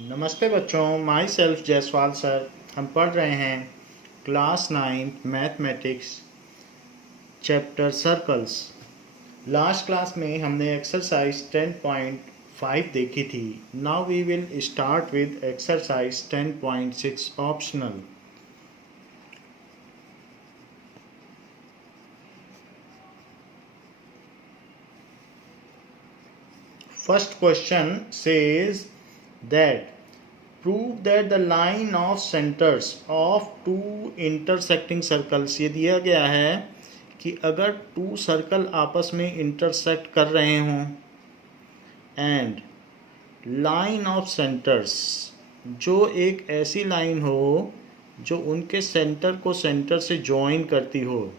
नमस्ते बच्चों, my self Jaiswal sir. हम पढ़ रहे हैं class 9 mathematics chapter circles. Last class में हमने एक्सरसाइज 10.5 देखी थी। Now we will start with exercise 10.6 optional. First question says that prove that the line of centers of two intersecting circles। ये दिया गया है कि अगर टू सर्कल आपस में इंटरसेक्ट कर रहे हों एंड लाइन ऑफ सेंटर्स, जो एक ऐसी लाइन हो जो उनके सेंटर को सेंटर से जॉइन करती हो,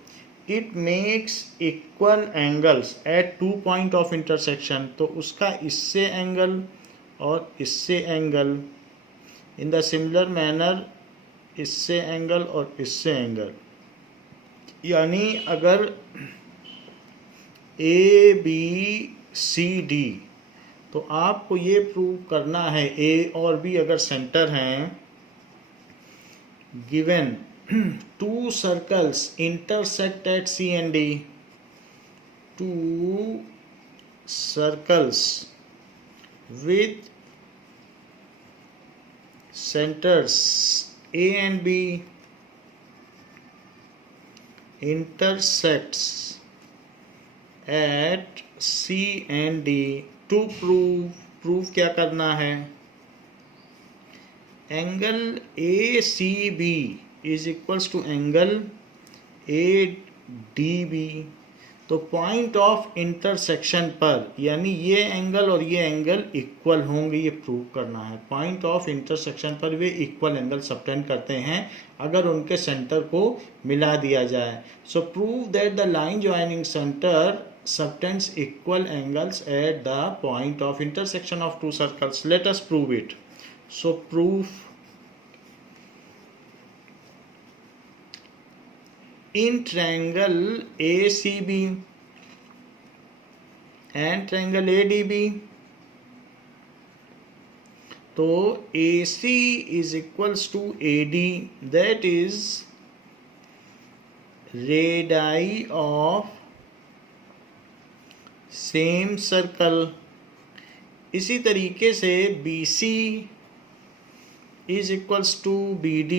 it makes equal angles eight two point of intersection. तो उसका इससे एंगल और इससे angle, in the similar manner इससे एंगल और इससे एंगल। यानी अगर ए बी सी डी, तो आपको ये प्रूव करना है ए और बी अगर सेंटर हैं, given two circles intersect at C and D, two circles with centers A and B intersects at C and D। to prove क्या करना है, angle A C B is equals to angle A D B. तो point of intersection पर, यानी ये angle और ये angle equal होंगे, ये प्रूव करना है। पॉइंट ऑफ इंटरसेक्शन पर वे इक्वल एंगल सबटेंड करते हैं अगर उनके सेंटर को मिला दिया जाए। सो prove that the line joining centre subtends equal angles at the point of intersection of to circles. Let us prove it. So proof in triangle ACB and triangle ADB, तो AC is equals to AD, that is radii of same circle। इसी तरीके से BC is equals to BD,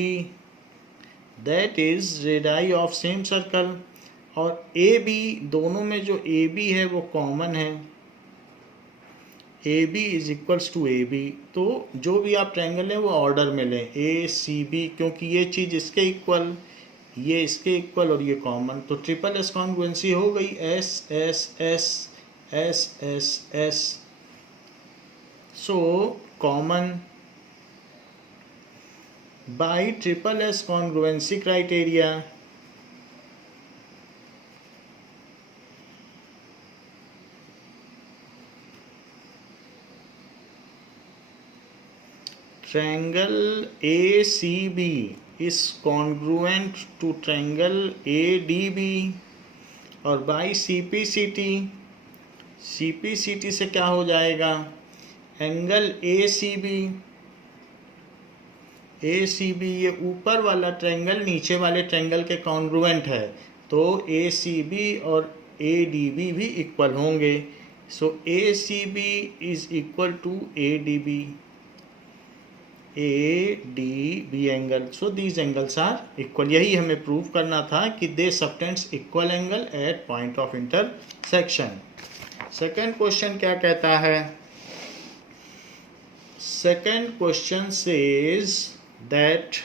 that is radii of same circle। और AB, दोनों में जो AB है वो कॉमन है, AB is equals to AB। तो जो भी आप ट्रायंगल है वो ऑर्डर में लें, ACB, क्योंकि ये चीज़ इसके इक्वल, ये इसके इक्वल और ये कॉमन। तो ट्रिपल एस कॉन्ग्रुएंसी हो गई, S S S S S S. So common by triple S congruency criteria, triangle ACB is congruent to triangle ADB, और by CPCT, CPCT से क्या हो जाएगा, एंगल ACB ये ऊपर वाला ट्रायंगल नीचे वाले ट्रायंगल के कॉन्ग्रुएंट है, तो ACB और ADB भी इक्वल होंगे। So ACB is equal to ADB angle. So these angles are equal. यही हमें प्रूव करना था कि they subtends equal angle at point of intersection. Second question क्या कहता है, second question says that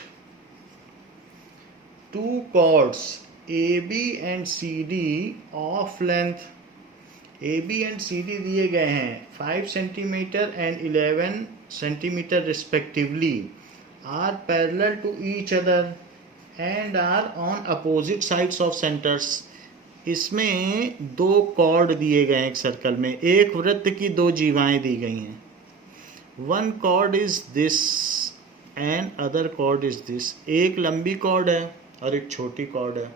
two chords AB and CD of length, AB and CD दिए गए हैं 5 centimeter and 11 centimeter respectively, are parallel to each other and are on opposite sides of centers। इसमें दो cord दिए गए हैं एक circle में, एक वृत्त की दो जीवाएं दी गई हैं। One chord is this and other chord is this. एक लंबी कॉर्ड है और एक छोटी कॉर्ड है।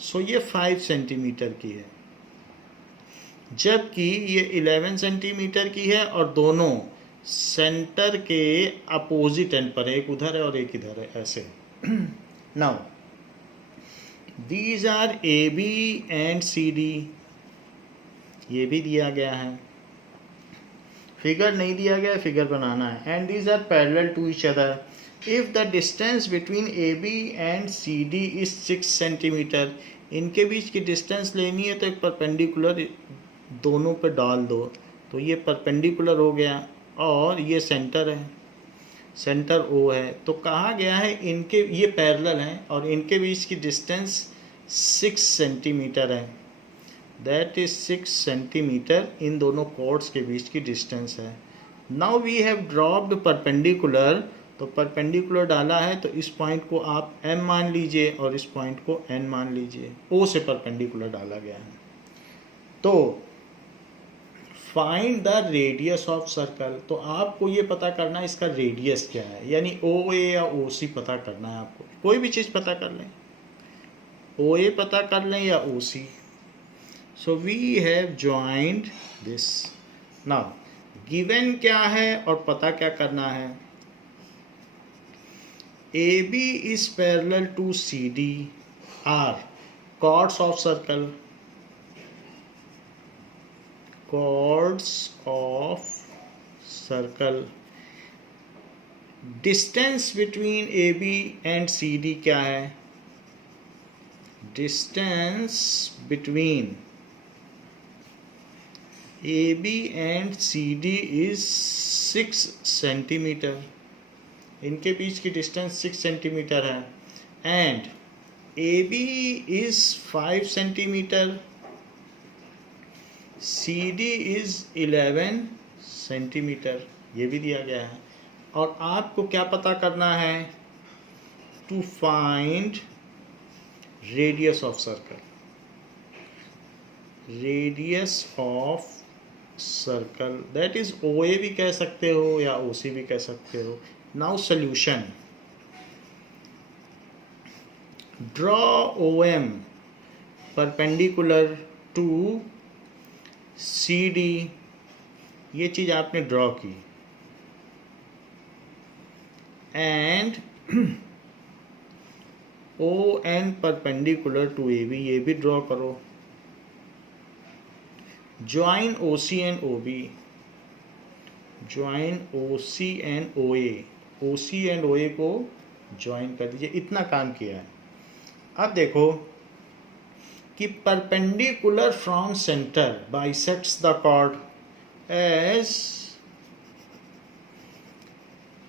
सो ये 5 सेंटीमीटर की है, जबकि ये 11 सेंटीमीटर की है और दोनों सेंटर के अपोजिट एंड पर, एक उधर है और एक इधर है, ऐसे। Now these are A B and C D, ये भी दिया गया है, फिगर नहीं दिया गया है, फिगर बनाना है। And these are parallel to each other if the distance between A B and C D is 6 centimetre. इनके बीच की डिस्टेंस लेनी है तो एक परपेंडिकुलर दोनों पे डाल दो, तो ये परपेंडिकुलर हो गया और ये सेंटर है, सेंटर ओ है। तो कहा गया है इनके, ये पैरेलल हैं और इनके बीच की डिस्टेंस 6 सेंटीमीटर है। दैट इज 6 सेंटीमीटर इन दोनों कॉर्ड्स के बीच की डिस्टेंस है। Now we have dropped perpendicular, तो परपेंडिकुलर डाला है तो इस पॉइंट को आप M मान लीजिए और इस पॉइंट को N मान लीजिए, O से परपेंडिकुलर डाला गया है। तो find the radius of circle, तो आपको ये पता करना है इसका रेडियस क्या है, यानी OA या OC पता करना है आपको, कोई भी चीज़ पता कर लें, OA पता कर लें या OC। So we have joined this. Now given क्या है और पता क्या करना है। AB is parallel to CD are chords of circle, chords of circle। distance between AB and CD क्या है, distance between AB and CD is 6 centimetre, इनके बीच की डिस्टेंस 6 सेंटीमीटर है। And A B is 5 centimetre, C D is 11 centimetre, ये भी दिया गया है। और आपको क्या पता करना है, to find radius of circle, radius of circle that is O A भी कह सकते हो या ओ सी भी कह सकते हो। Now solution, draw OM perpendicular to CD, ये चीज़ आपने ड्रॉ की, and ON perpendicular to AB, ये भी ड्रॉ करो। Join OC and OB, join OC and OA, OC and OA को ज्वाइन कर दीजिए। इतना काम किया है। अब देखो कि perpendicular from centre bisects the chord as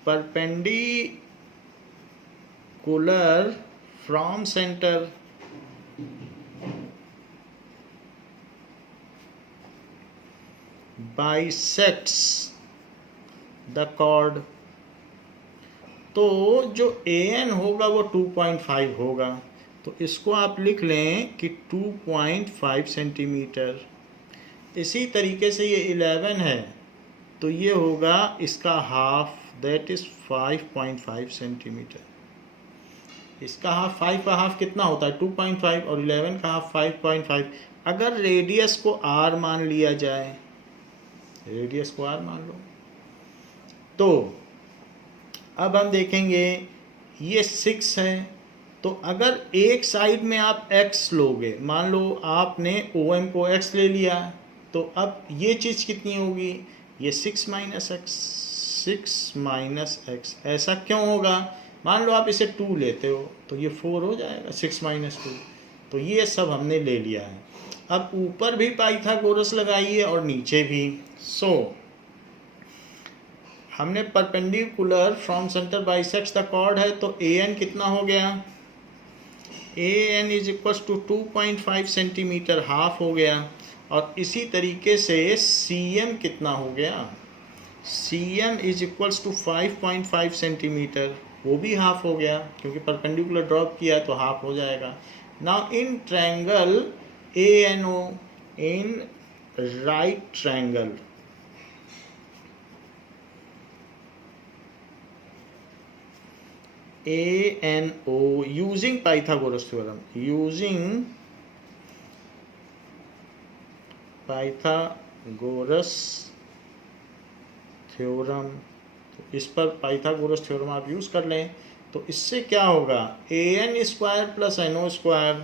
perpendicular from centre bisects the chord, तो जो AN होगा वो 2.5 होगा, तो इसको आप लिख लें कि 2.5 सेंटीमीटर। इसी तरीके से ये 11 है तो ये होगा इसका हाफ, दैट इज 5.5 सेंटीमीटर। इसका हाफ, 5 का हाफ कितना होता है 2.5 और 11 का हाफ 5.5। अगर रेडियस को R मान लिया जाए, रेडियस को R मान लो, तो अब हम देखेंगे ये 6 है, तो अगर एक साइड में आप x लोगे, मान लो आपने OM को x ले लिया, तो अब ये चीज़ कितनी होगी, ये 6 माइनस एक्स, 6 माइनस एक्स। ऐसा क्यों होगा, मान लो आप इसे 2 लेते हो तो ये 4 हो जाएगा, 6 माइनस 2। तो ये सब हमने ले लिया है। अब ऊपर भी पाइथागोरस लगाइए और नीचे भी। सो हमने perpendicular from centre bisects the chord है, तो AN कितना हो गया, AN is equal to 2.5 centimetre, half हो गया। और इसी तरीके से CM कितना हो गया, CM is equals to 5.5 centimetre, वो भी हाफ हो गया क्योंकि परपेंडिकुलर ड्रॉप किया है तो हाफ हो जाएगा। Now in triangle ANO, in right triangle, ANO using Pythagoras theorem, using Pythagoras theorem, तो इस पर पाइथागोरस थ्योरम आप यूज़ कर लें। तो इससे क्या होगा, an square plus no square,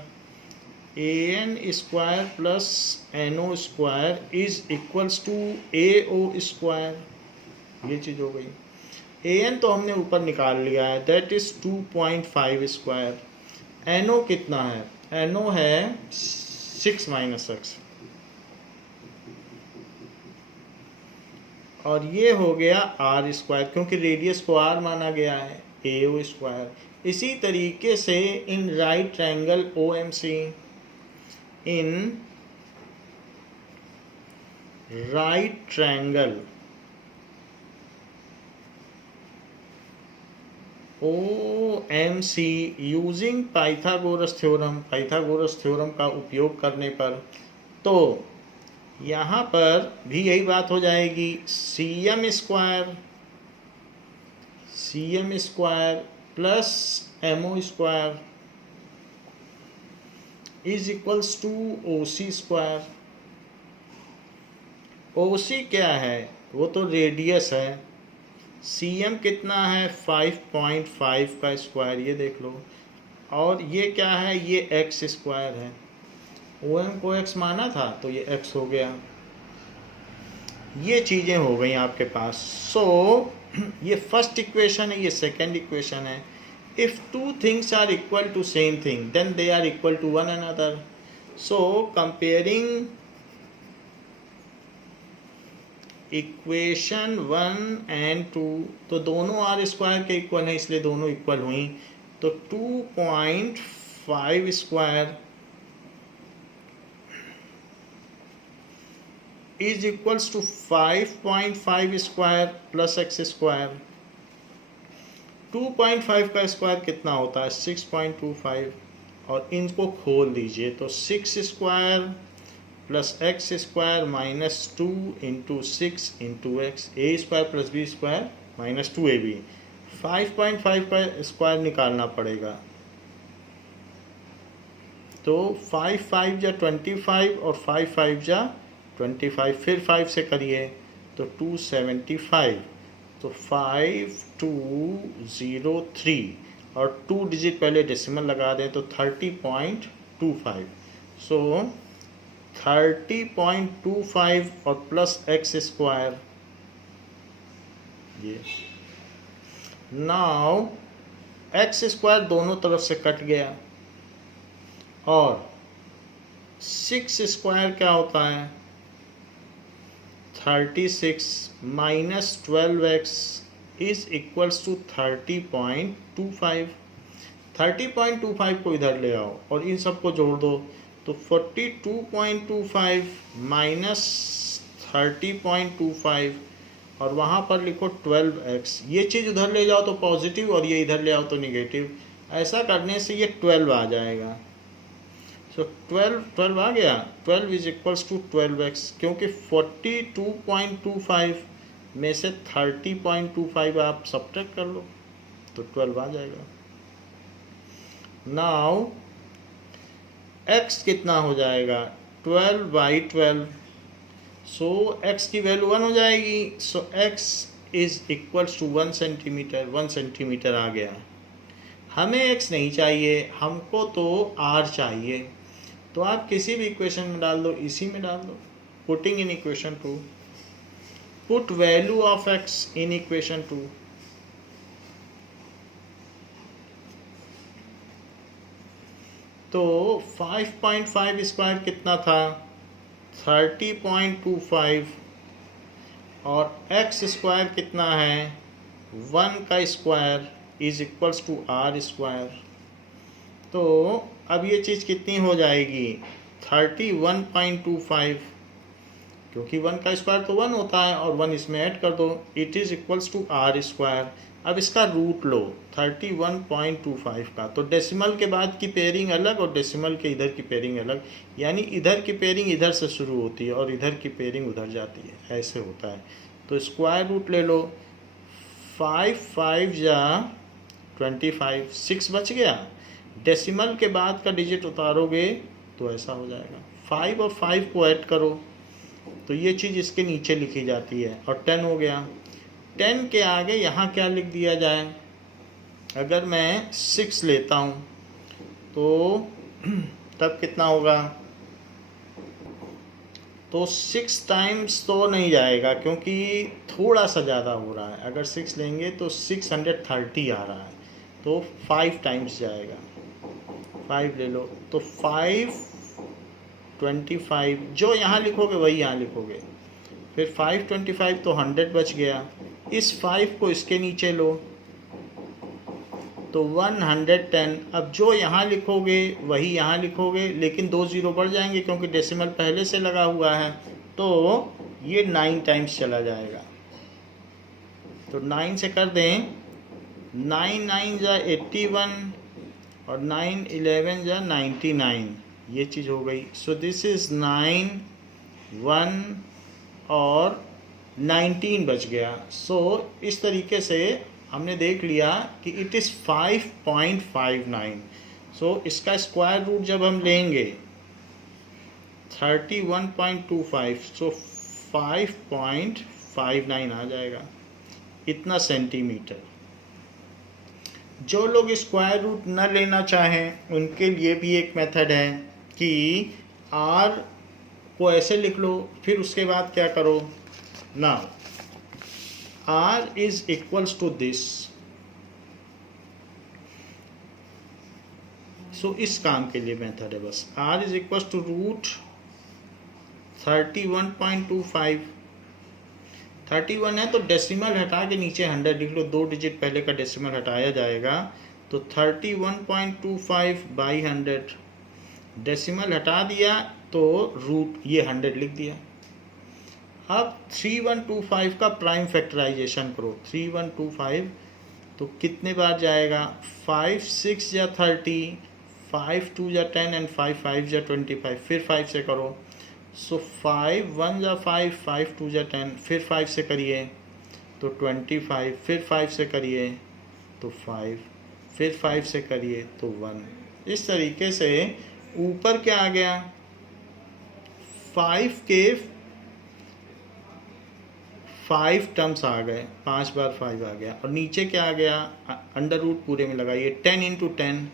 an square plus no square is equals to ao square, ये चीज़ हो गई। an तो हमने ऊपर निकाल लिया है, दैट इज 2.5 स्क्वायर। no कितना है, no है 6 माइनस एक्स, और ये हो गया आर स्क्वायर, क्योंकि रेडियस को आर माना गया है, ao स्क्वायर। इसी तरीके से in right triangle OMC, in right triangle OMC using Pythagoras theorem, Pythagoras theorem का उपयोग करने पर, तो यहाँ पर भी यही बात हो जाएगी, CM square plus MO square is equals to OC square. OC क्या है, वो तो रेडियस है, CM कितना है 5.5 का स्क्वायर, ये देख लो, और ये क्या है, ये x स्क्वायर है, OM को x माना था तो ये x हो गया। ये चीज़ें हो गई आपके पास। सो ये फर्स्ट इक्वेशन है, ये सेकंड इक्वेशन है। If two things are equal to same thing then they are equal to one another. So comparing equation 1 and 2, तो दोनों आर स्क्वायर के इक्वल है, इसलिए दोनों इक्वल हुई। तो 2.5 square is equals to 5.5 square plus x square. 2.5 का square कितना होता है, 6.25, और इनको खोल दीजिए तो 6 square plus x square minus 2 into 6 into x, a square plus b square minus 2ab। 5.5 का स्क्वायर निकालना पड़ेगा, तो 5 जा 25 और 5 जा 25, फिर 5 से करिए तो 275, तो 5203, और 2 डिजिट पहले डेसिमल लगा दें तो 30.25। सो 30.25 और प्लस एक्स स्क्वायर, ये नाउ एक्स स्क्वायर दोनों तरफ से कट गया, और 6 स्क्वायर क्या होता है, 36 minus 12x is equals to 30.25। 30.25 को इधर ले आओ और इन सबको जोड़ दो, तो 42.25 माइनस 30.25, और वहाँ पर लिखो 12x। ये चीज़ उधर ले जाओ तो पॉजिटिव और ये इधर ले आओ तो निगेटिव। ऐसा करने से ये 12 आ जाएगा। सो 12 आ गया, 12 इज इक्वल्स टू 12x, क्योंकि 42.25 में से 30.25 आप सब्ट्रैक्ट कर लो तो 12 आ जाएगा। नाउ x कितना हो जाएगा, 12/12, सो x की वैल्यू 1 हो जाएगी। So x is equals to 1 centimetre, 1 centimetre आ गया। हमें x नहीं चाहिए, हमको तो r चाहिए, तो आप किसी भी इक्वेशन में डाल दो, इसी में डाल दो। Putting in equation 2, put value of x in equation 2, तो 5.5 स्क्वायर कितना था, 30.25, और x स्क्वायर कितना है, 1 का square is equals to r square. तो अब ये चीज़ कितनी हो जाएगी, 31.25, क्योंकि 1 का स्क्वायर तो 1 होता है, और 1 इसमें ऐड कर दो, it is equals to r square. अब इसका रूट लो 31.25 का, तो डेसिमल के बाद की पेयरिंग अलग और डेसिमल के इधर की पेयरिंग अलग, यानी इधर की पेयरिंग इधर से शुरू होती है और इधर की पेयरिंग उधर जाती है, ऐसे होता है। तो स्क्वायर रूट ले लो, 5 जा 25, 6 बच गया। डेसिमल के बाद का डिजिट उतारोगे तो ऐसा हो जाएगा, 5 और 5 को ऐड करो तो ये चीज़ इसके नीचे लिखी जाती है, और 10 हो गया। 10 के आगे यहाँ क्या लिख दिया जाए? अगर मैं 6 लेता हूँ तो तब कितना होगा? तो 6 टाइम्स तो नहीं जाएगा क्योंकि थोड़ा सा ज़्यादा हो रहा है। अगर 6 लेंगे तो 630 आ रहा है, तो 5 टाइम्स जाएगा। 5 ले लो तो 525, जो यहाँ लिखोगे वही यहाँ लिखोगे। फिर 525 तो 100 बच गया। इस 5 को इसके नीचे लो तो 110। अब जो यहाँ लिखोगे वही यहाँ लिखोगे, लेकिन 2 ज़ीरो बढ़ जाएंगे क्योंकि डेसिमल पहले से लगा हुआ है, तो ये 9 टाइम्स चला जाएगा। तो 9 से कर दें, 9 9 जा 81 और 9 11 जा 99, ये चीज़ हो गई। सो दिस इज़ 9 1 और 19 बच गया। सो इस तरीके से हमने देख लिया कि इट इज़ 5.59। सो इसका स्क्वायर रूट जब हम लेंगे 31.25, सो 5.59 आ जाएगा, इतना सेंटीमीटर। जो लोग स्क्वायर रूट न लेना चाहें उनके लिए भी एक मेथड है कि r को ऐसे लिख लो, फिर उसके बाद क्या करो ना, r is equals to this. So इस काम के लिए मेथड है बस, r is equals to root 31.25। 31 है तो डेसिमल हटा के नीचे 100 लिख लो, 2 डिजिट पहले का डेसिमल हटाया जाएगा तो 31.25 बाई 100, डेसिमल हटा दिया तो रूट ये 100 लिख दिया। अब 3125 का प्राइम फैक्टराइजेशन करो, 3125 तो कितने बार जाएगा? 5 6 या 30, 5 2 या 10 एंड 5 5 या 25, फिर 5 से करो। सो 5 1 या 5, 5 2 या 10, फिर 5 से करिए तो 25, फिर 5 से करिए तो 5, फिर 5 से करिए तो 1। इस तरीके से ऊपर क्या आ गया? 5 के 5 टर्म्स आ गए, 5 बार 5 आ गया, और नीचे क्या आ गया? अंडर रूट पूरे में लगाइए 10 इंटू 10,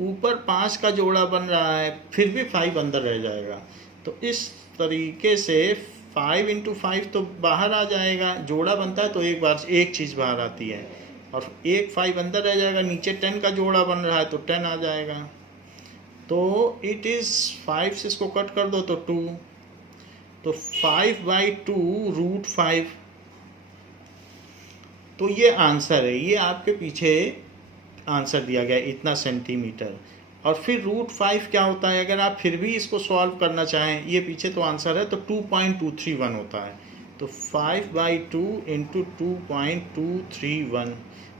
ऊपर 5 का जोड़ा बन रहा है, फिर भी 5 अंदर रह जाएगा। तो इस तरीके से 5 इंटू 5 तो बाहर आ जाएगा, जोड़ा बनता है तो एक बार एक चीज़ बाहर आती है, और एक 5 अंदर रह जाएगा, नीचे 10 का जोड़ा बन रहा है तो 10 आ जाएगा। तो इट इज़ 5 से इसको कट कर दो तो 2, तो 5/2 रूट 5। तो ये आंसर है, ये आपके पीछे आंसर दिया गया इतना सेंटीमीटर। और फिर रूट 5 क्या होता है? अगर आप फिर भी इसको सॉल्व करना चाहें, ये पीछे तो आंसर है, तो 2.231 होता है। तो 5/2 इंटू 2.231,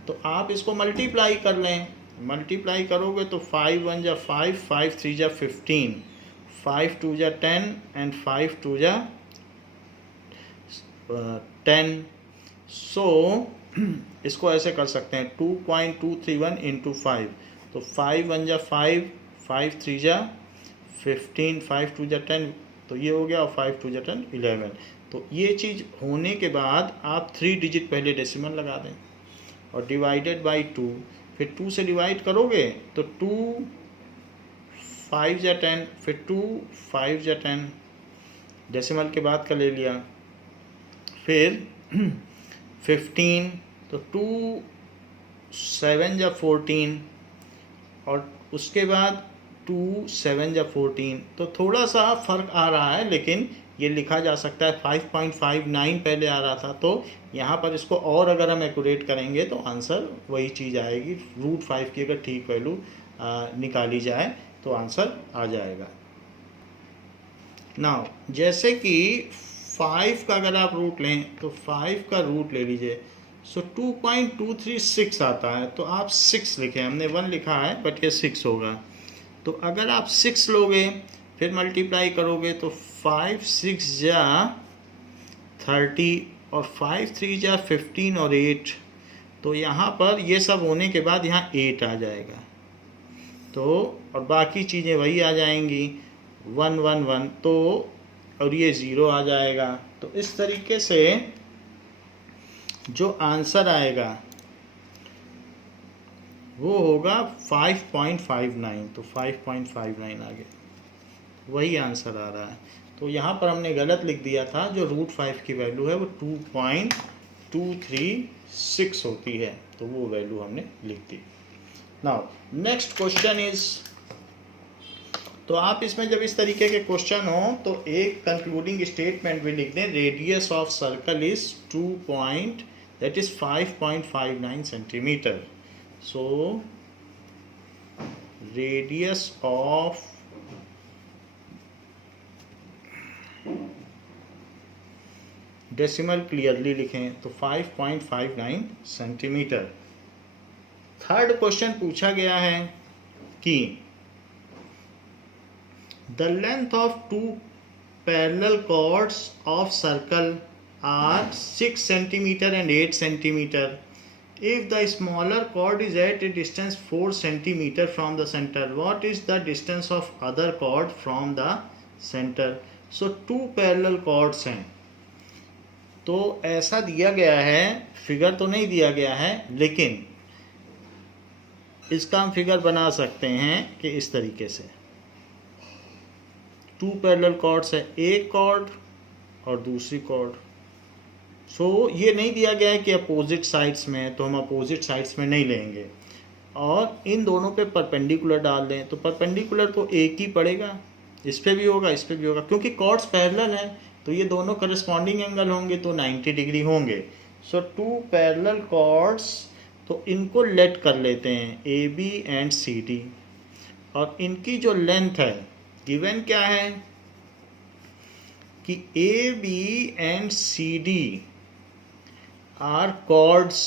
तो आप इसको मल्टीप्लाई कर लें। मल्टीप्लाई करोगे तो 5 1 जा 5, 5 3 जा 15, 5 2 जा 10 एंड 5 2 जा 10। सो इसको ऐसे कर सकते हैं 2.231 इंटू 5, तो 5 1 जा 5, 5 3 जा 15, 5 2 जा 10, तो ये हो गया, और 5 2 जा 10 11। तो ये चीज़ होने के बाद आप 3 डिजिट पहले डेसिमल लगा दें और डिवाइडेड बाई 2, फिर 2 से डिवाइड करोगे तो 2 5 जा 10, फिर 2 5 जा 10, डेसिमल के बाद का ले लिया, फिर 15, तो 2 7 जा 14, और उसके बाद 2 7 जा 14। तो थोड़ा सा फ़र्क आ रहा है, लेकिन ये लिखा जा सकता है। 5.59 पहले आ रहा था, तो यहाँ पर इसको और अगर हम एक्यूरेट करेंगे तो आंसर वही चीज़ आएगी। रूट 5 की अगर ठीक वैल्यू निकाली जाए तो आंसर आ जाएगा। नाउ जैसे कि 5 का अगर आप रूट लें तो 5 का रूट ले लीजिए, सो 2.236 आता है, तो आप 6 लिखें, हमने 1 लिखा है बट ये 6 होगा। तो अगर आप 6 लोगे फिर मल्टीप्लाई करोगे तो 5 6 जा 30 और 5 3 जा 15 और 8, तो यहाँ पर ये सब होने के बाद यहाँ 8 आ जाएगा। तो और बाकी चीज़ें वही आ जाएंगी 1 1 1, तो और ये 0 आ जाएगा। तो इस तरीके से जो आंसर आएगा वो होगा 5.59, तो 5.59 आ गया, वही आंसर आ रहा है। तो यहाँ पर हमने गलत लिख दिया था, जो √5 की वैल्यू है वो 2.236 होती है, तो वो वैल्यू हमने लिख दी। नाउ नेक्स्ट क्वेश्चन इज, तो आप इसमें जब इस तरीके के क्वेश्चन हो तो एक कंक्लूडिंग स्टेटमेंट भी लिख दें, radius of circle is 5.59 centimetre. So radius of decimal clearly लिखें तो 5.59 सेंटीमीटर। थर्ड क्वेश्चन पूछा गया है कि the length of 2 parallel chords of circle are 6 centimetre and 8 centimetre. If the smaller chord is at a distance 4 centimeter from the center, what is the distance of other chord from the center? So 2 parallel chords हैं, तो ऐसा दिया गया है, figure तो नहीं दिया गया है, लेकिन इसका हम फिगर बना सकते हैं कि इस तरीके से 2 पैरेलल कॉर्ड्स है, एक कॉर्ड और दूसरी कॉर्ड। सो ये नहीं दिया गया है कि अपोजिट साइड्स में है, तो हम अपोजिट साइड्स में नहीं लेंगे और इन दोनों पे परपेंडिकुलर डाल दें, तो परपेंडिकुलर तो एक ही पड़ेगा, इस पे भी होगा इस पे भी होगा, क्योंकि कॉर्ड्स पैरेलल हैं तो ये दोनों करस्पॉन्डिंग एंगल होंगे तो 90 डिग्री होंगे। सो 2 पैरेलल कॉर्ड्स, तो इनको लेट कर लेते हैं AB एंड CD, और इनकी जो लेंथ है गिवन क्या है कि AB and CD are chords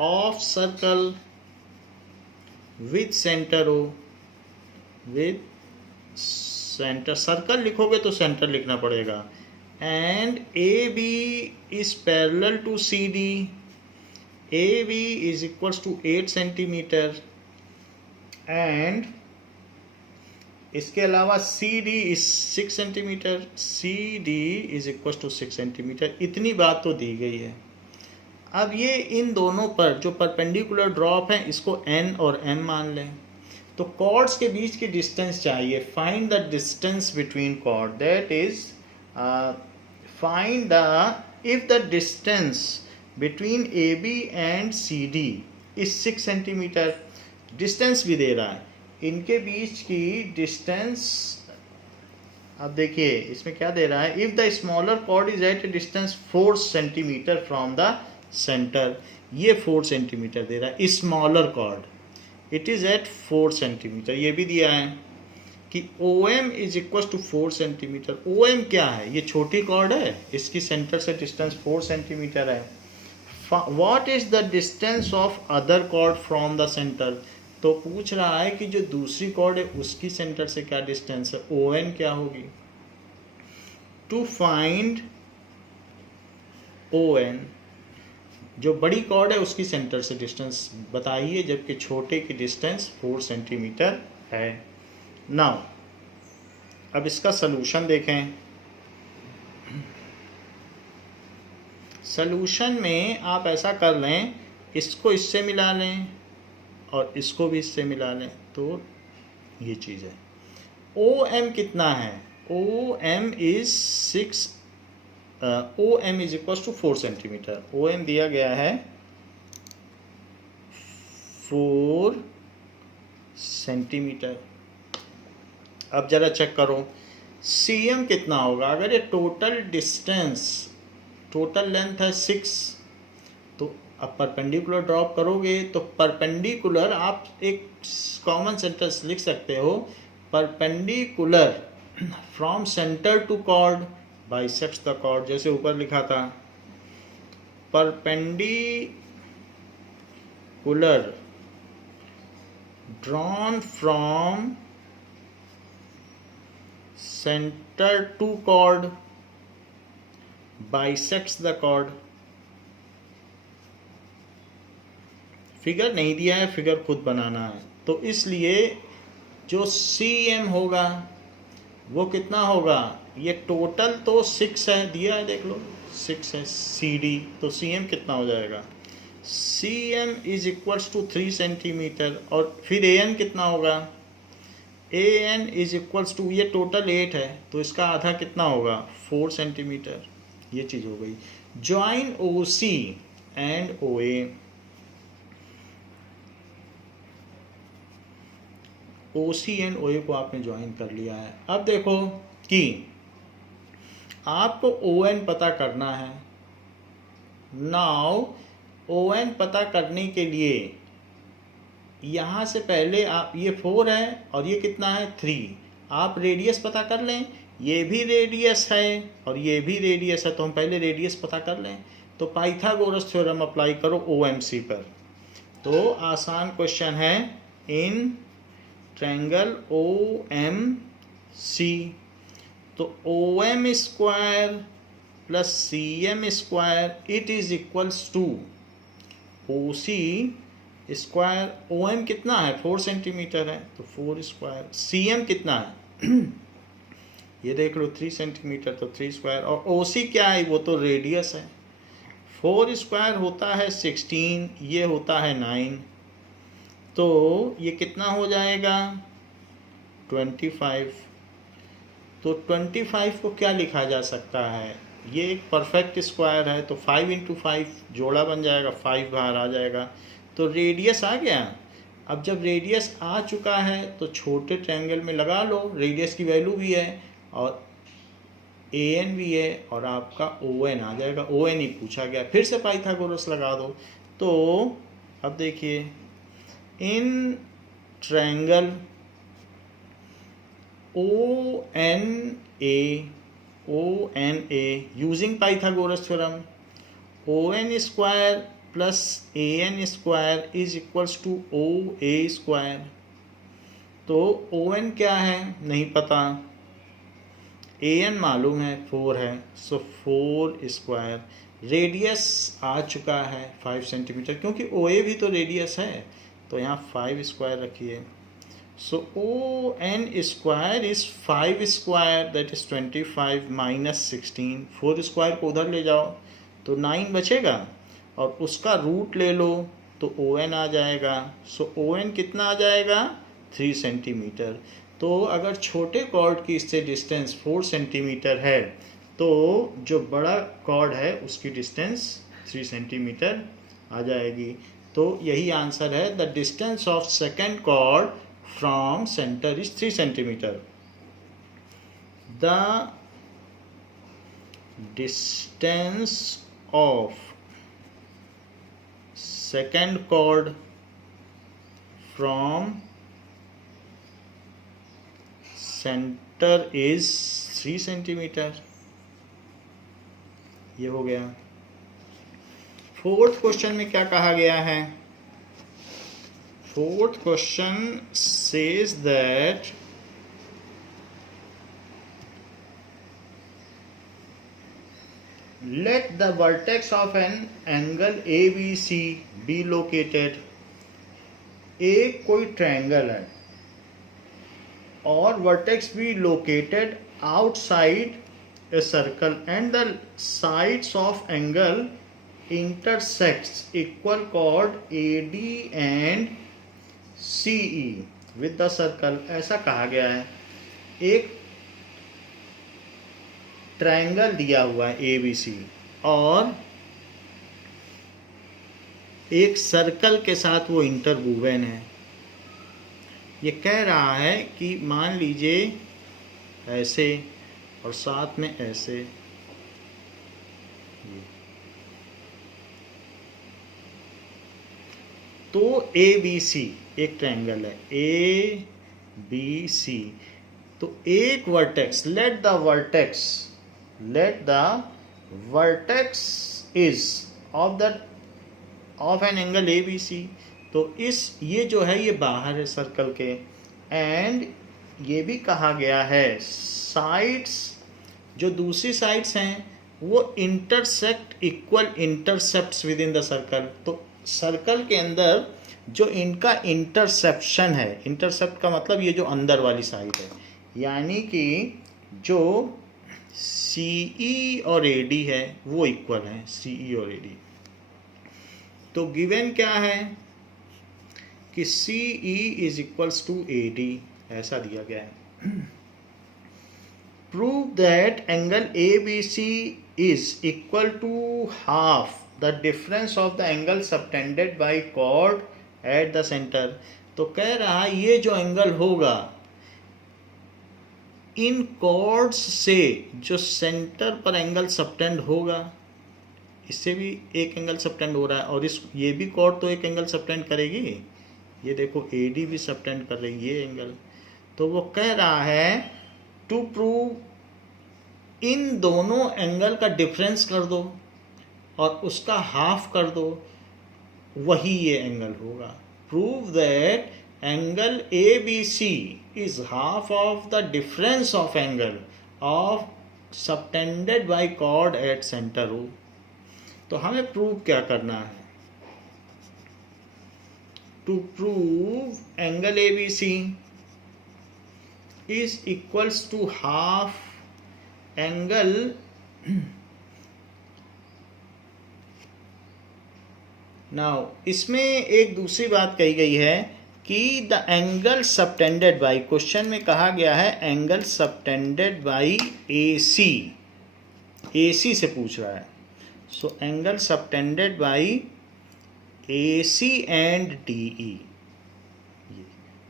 of circle with centre हो, विथ सेंटर, सर्कल लिखोगे तो सेंटर लिखना पड़ेगा, and AB is parallel to CD, AB is equals to 8 centimetre, and इसके अलावा CD is 6 centimetre, CD is equals to 6 centimetre. इतनी बात तो दी गई है। अब ये इन दोनों पर जो परपेंडिकुलर ड्रॉप है इसको N और M मान लें, तो कॉर्ड्स के बीच की डिस्टेंस चाहिए। Find the distance between chord, that is find the, if the distance between AB and CD is 6 centimetre, distance भी दे रहा है, इनके बीच की डिस्टेंस, अब देखिए इसमें क्या दे रहा है, if the smaller chord is at a distance 4 centimetre from the centre, ये 4 सेंटीमीटर दे रहा है, smaller chord it is at 4 centimetre. ये भी दिया है कि OM is equal to 4 centimetre. OM क्या है, ये छोटी कॉर्ड है, इसकी सेंटर से डिस्टेंस 4 सेंटीमीटर है। What is the distance of other chord from the centre, तो पूछ रहा है कि जो दूसरी कॉर्ड है उसकी सेंटर से क्या डिस्टेंस है, ON क्या होगी। टू फाइंड ON, जो बड़ी कॉर्ड है उसकी सेंटर से डिस्टेंस बताइए, जबकि छोटे की डिस्टेंस 4 सेंटीमीटर है। नाउ अब इसका सलूशन देखें। सलूशन में आप ऐसा कर लें, इसको इससे मिला लें और इसको भी इससे मिला लें, तो ये चीज़ है। OM कितना है, OM is 6, OM is equal to 4 centimetre, OM दिया गया है 4 सेंटीमीटर। अब जरा चेक करो CM कितना होगा, अगर ये टोटल डिस्टेंस, टोटल लेंथ है 6, तो अब परपेंडिकुलर ड्रॉप करोगे तो परपेंडिकुलर आप एक कॉमन सेंटेंस लिख सकते हो, perpendicular from centre to chord bisects the chord, जैसे ऊपर लिखा था, perpendicular drawn from centre to chord bisects the chord. Figure नहीं दिया है, फिगर खुद बनाना है, तो इसलिए जो CM होगा वो कितना होगा, ये टोटल तो 6 है, दिया है देख लो 6 है सी डी, तो सी एम कितना हो जाएगा, C M is equals to 3 centimetre, और फिर ए एन कितना होगा, A N is equals to, ये टोटल 8 है तो इसका आधा कितना होगा 4 सेंटीमीटर, ये चीज़ हो गई। Join O C and O A, O C and O A को आपने ज्वाइन कर लिया है। अब देखो कि आपको ओ एन पता करना है। नाउ ओ एन पता करने के लिए यहाँ से पहले आप, ये 4 है और ये कितना है 3, आप रेडियस पता कर लें, ये भी रेडियस है और ये भी रेडियस है, तो हम पहले रेडियस पता कर लें। तो पाइथागोरस थ्योरम अप्लाई करो ओ एम सी पर। तो आसान क्वेश्चन है, इन ट्रायंगल ओ एम सी, तो O M square plus C M square it is equals to O C square. O M कितना है 4 सेंटीमीटर है तो 4 स्क्वायर, सी एम कितना है ये देख लो 3 सेंटीमीटर तो 3 स्क्वायर, और ओ सी क्या है, वो तो रेडियस है। 4 स्क्वायर होता है 16, ये होता है 9, तो ये कितना हो जाएगा 25। तो 25 को क्या लिखा जा सकता है, ये एक परफेक्ट स्क्वायर है तो 5 इंटू 5 जोड़ा बन जाएगा, 5 बाहर आ जाएगा, तो रेडियस आ गया। अब जब रेडियस आ चुका है तो छोटे ट्रायंगल में लगा लो, रेडियस की वैल्यू भी है और ए एन भी है और आपका ओ एन आ जाएगा, ओ एन ही पूछा गया, फिर से पाइथागोरस लगा दो। तो अब देखिए, in triangle O N A using Pythagoras theorem, O N square plus A N square is equals to O A square. तो ओ एन क्या है नहीं पता, ए एन मालूम है 4 है, सो 4 स्क्वायर, रेडियस आ चुका है 5 सेंटीमीटर, क्योंकि ओ ए भी तो रेडियस है, तो यहाँ 5 स्क्वायर रखिए। So O N square is 5 square that is 25 minus 16, 4 square को उधर ले जाओ तो 9 बचेगा और उसका रूट ले लो तो ओ एन आ जाएगा। सो ओ एन कितना आ जाएगा 3 सेंटीमीटर। तो अगर छोटे कॉर्ड की इससे डिस्टेंस 4 सेंटीमीटर है तो जो बड़ा कॉर्ड है उसकी डिस्टेंस 3 सेंटीमीटर आ जाएगी। तो यही आंसर है, the distance of second cord from centre is 3 centimetre. The distance of second chord from center is 3 centimetre. ये हो गया। फोर्थ क्वेश्चन में क्या कहा गया है, fourth question says that let the vertex of an angle ABC be located। एक कोई ट्रायंगल है और वर्टेक्स भी located outside a circle and the sides of angle intersects equal cord AD and CE with the circle. ऐसा कहा गया है, एक ट्रायंगल दिया हुआ है ABC और एक सर्कल के साथ वो इंटरवूवेन है। ये कह रहा है कि मान लीजिए ऐसे और साथ में ऐसे, तो ABC एक ट्रायंगल है ABC। तो एक vertex, let the vertex is of an angle ABC। तो इस ये जो है ये बाहर है सर्कल के, एंड ये भी कहा गया है साइड्स, जो दूसरी साइड्स हैं वो intersect equal intercepts with in the circle. तो सर्कल के अंदर जो इनका इंटरसेप्शन है, इंटरसेप्ट का मतलब ये जो अंदर वाली साइड है, यानी कि जो CE और AD है वो इक्वल है, CE और AD। तो गिवन क्या है कि CE is equals to AD, ऐसा दिया गया है। Prove that angle ABC is equal to half the difference of the angle subtended by chord at the centre. तो कह रहा है ये जो एंगल होगा इन कॉर्ड्स से जो सेंटर पर एंगल सबटेंड होगा, इससे भी एक एंगल सबटेंड हो रहा है और ये भी कॉर्ड तो एक एंगल सबटेंड करेगी। ये देखो AD भी सबटेंड कर रही है ये एंगल। तो वो कह रहा है टू प्रूव इन दोनों एंगल का डिफरेंस कर दो और उसका हाफ कर दो, वही ये एंगल होगा। Prove that angle ABC is half of the difference of angle of subtended by chord at center O। तो हमें प्रूव क्या करना है? To prove angle ABC is equals to half angle now इसमें एक दूसरी बात कही गई है कि the angle subtended by, question में कहा गया है angle subtended by AC, AC से पूछ रहा है। So angle subtended by AC and DE,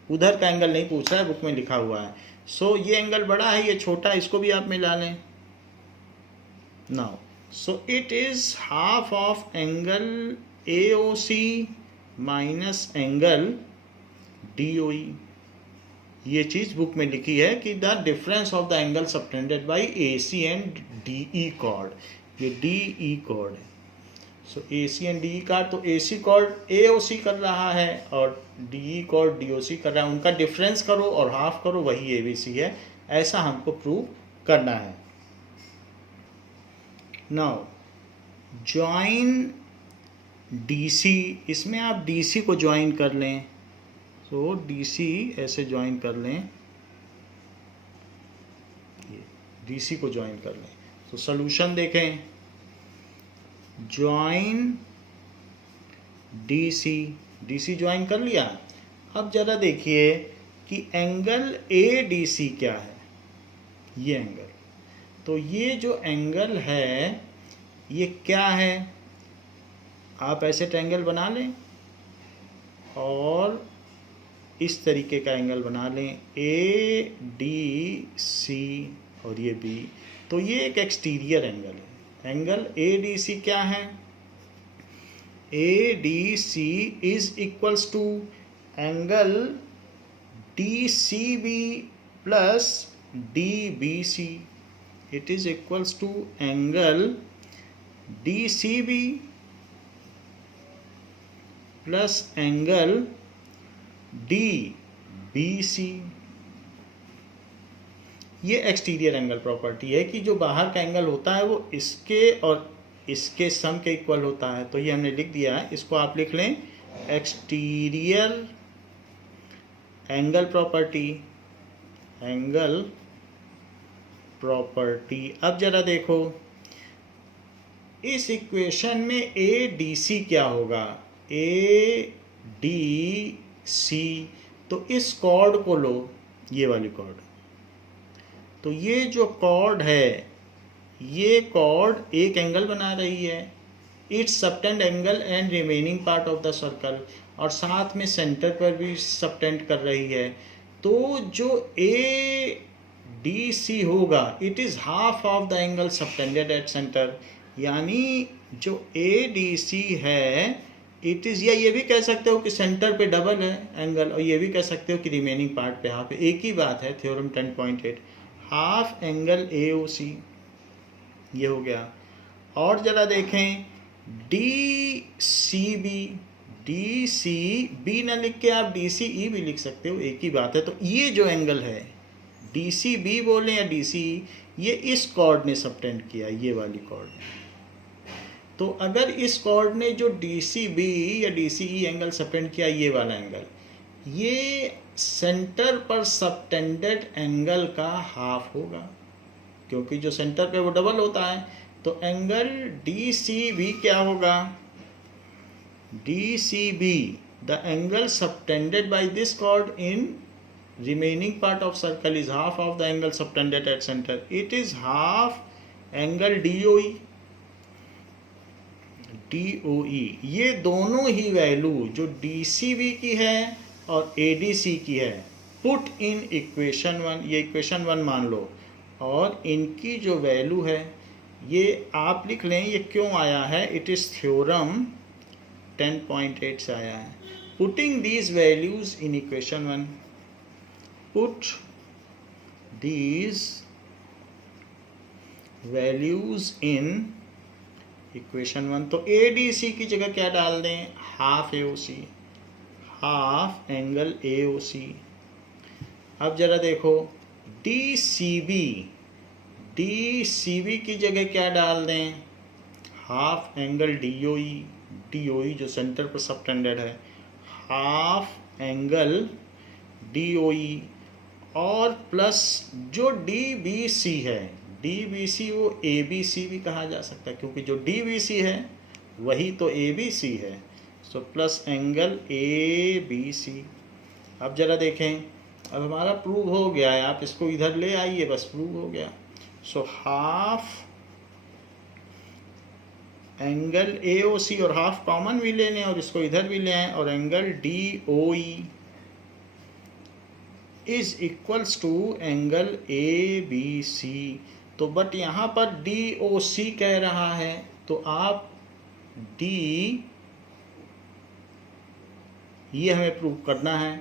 उधर का एंगल नहीं पूछ रहा है, बुक में लिखा हुआ है। सो ये एंगल बड़ा है, ये छोटा है, इसको भी आप मिला लें। Now so it is half of angle AOC minus angle DOE। ये चीज बुक में लिखी है कि the difference of the angle subtended by AC and DE chord, ये DE कॉर्ड है। So AC and DE chord, तो AC कॉर्ड AOC कर रहा है और DE कॉर्ड DOC कर रहा है, उनका डिफरेंस करो और हाफ करो, वही ABC है। ऐसा हमको प्रूव करना है। नाउ ज्वाइन DC, इसमें आप DC को ज्वाइन कर लें। तो DC ऐसे ज्वाइन कर लें, DC को ज्वाइन कर लें। तो सॉल्यूशन देखें, ज्वाइन DC ज्वाइन कर लिया। अब जरा देखिए कि एंगल ADC क्या है, ये एंगल। तो ये जो एंगल है ये क्या है, आप ऐसे ट्रायंगल बना लें और इस तरीके का एंगल बना लें ADC और ये B। तो ये एक एक्सटीरियर एंगल है। एंगल ADC क्या है? ADC is equals to angle DCB plus DBC। It is equals to angle DCB plus angle DBC। ये एक्सटीरियर एंगल प्रॉपर्टी है कि जो बाहर का एंगल होता है वो इसके और इसके सम के इक्वल होता है। तो ये हमने लिख दिया है, इसको आप लिख लें exterior angle property, angle property. अब जरा देखो इस इक्वेशन में ADC क्या होगा, ADC। तो इस कॉर्ड को लो, ये वाली कॉर्ड। तो ये जो कॉर्ड है, ये कॉर्ड एक एंगल बना रही है, it's subtend angle and remaining part of the circle, और साथ में सेंटर पर भी सबटेंड कर रही है। तो जो ADC होगा it is half of the angle subtended at centre, यानी जो ADC है इट इज, या ये भी कह सकते हो कि सेंटर पे डबल है एंगल, और ये भी कह सकते हो कि रिमेनिंग पार्ट पे हाफ है। एक ही बात है, थ्योरम 10.8, हाफ एंगल AOC, ये हो गया। और जरा देखें DCB ना लिख के आप DCE भी लिख सकते हो, एक ही बात है। तो ये जो एंगल है DCB बोले या DCE, ये इस कॉर्ड ने सबटेंड किया, ये वाली कॉर्ड ने। तो अगर इस कॉर्ड ने जो DCB या DCE एंगल सबटेंड किया, ये वाला एंगल, ये सेंटर पर सबटेंडेड एंगल का हाफ होगा, क्योंकि जो सेंटर पे वो डबल होता है। तो एंगल डी सी बी क्या होगा, D C B the angle subtended by this chord in remaining part of circle is half of the angle subtended at center. It is half angle DOE. DOE ये दोनों ही value जो DCB की है और ADC की है, put in equation 1, ये equation 1 मान लो, और इनकी जो वैल्यू है ये आप लिख लें। ये क्यों आया है, इट इज़ थ्योरम 10.8 से आया है। Putting these values in equation 1, put these values in equation 1। तो ADC की जगह क्या डाल दें, half AOC, half angle AOC। अब जरा देखो DCB, DCB की जगह क्या डाल दें, हाफ एंगल DOE, DOE जो सेंटर पर सबटेंडेड है, हाफ एंगल DOE, और प्लस जो DBC है, DBC वो ABC भी कहा जा सकता है, क्योंकि जो DBC है वही तो ABC है। So plus angle ABC। अब जरा देखें, अब हमारा प्रूव हो गया है, आप इसको इधर ले आइए, बस प्रूव हो गया। सो हाफ एंगल AOC और हाफ कॉमन भी ले लें और इसको इधर भी ले आए, और angle DOE is equals to angle ABC। तो बट यहाँ पर DOC कह रहा है, तो आप D ये हमें प्रूव करना है।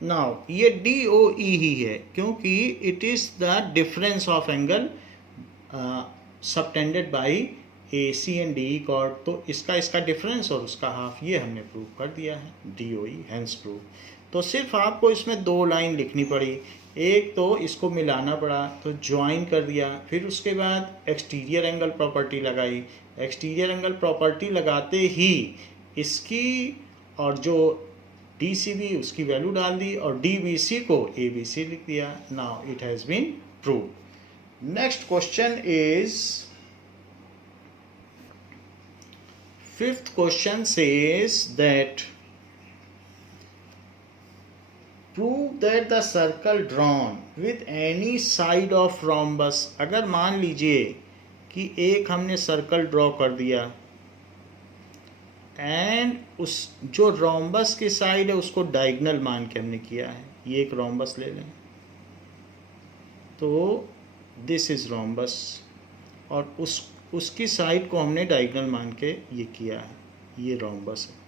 नाउ ये DOE ही है, क्योंकि it is the difference of angle subtended by AC and DE chord. तो इसका डिफरेंस और उसका हाफ, ये हमने प्रूव कर दिया है, DOE हैंस प्रूव। तो सिर्फ आपको इसमें 2 लाइन लिखनी पड़ी, एक तो इसको मिलाना पड़ा तो ज्वाइन कर दिया, फिर उसके बाद एक्सटीरियर एंगल प्रॉपर्टी लगाई, एक्सटीरियर एंगल प्रॉपर्टी लगाते ही इसकी और जो DCB उसकी वैल्यू डाल दी और DBC को ABC लिख दिया। Now it has been prove. Next question is, 5th question says that prove that the circle drawn with any side of rhombus। अगर मान लीजिए कि एक हमने सर्कल ड्रॉ कर दिया एंड उस जो रोम्बस की साइड है उसको डायगोनल मान के हमने किया है, ये एक रोम्बस ले लें, तो दिस इज रोम्बस, और उसकी साइड को हमने डायगोनल मान के ये किया है, ये रोम्बस है।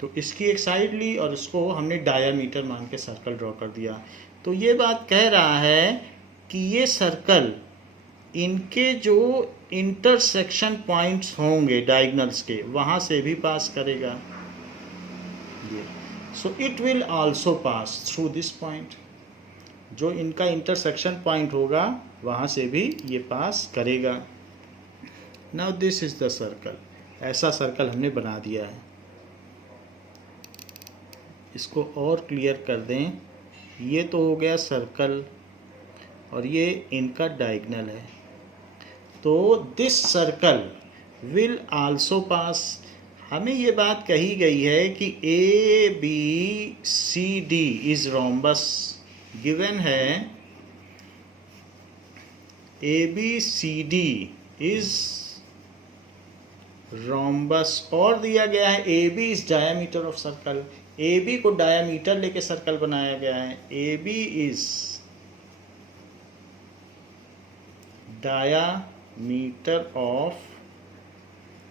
तो इसकी एक साइड ली और उसको हमने डायामीटर मान के सर्कल ड्रॉ कर दिया। तो ये बात कह रहा है कि ये सर्कल, इनके जो इंटरसेक्शन पॉइंट्स होंगे डायगोनल्स के, वहाँ से भी पास करेगा ये। So it will also pass through this point, जो इनका इंटरसेक्शन पॉइंट होगा वहाँ से भी ये पास करेगा। Now this is the circle, ऐसा सर्कल हमने बना दिया है। इसको और क्लियर कर दें, ये तो हो गया सर्कल और ये इनका डायगोनल है। तो दिस सर्कल विल आल्सो पास, हमें ये बात कही गई है कि ABCD इज रोम्बस, गिवन है ABCD इज रोम्बस, और दिया गया है AB is diameter of circle. AB को डायामीटर लेके सर्कल बनाया गया है, AB is diameter of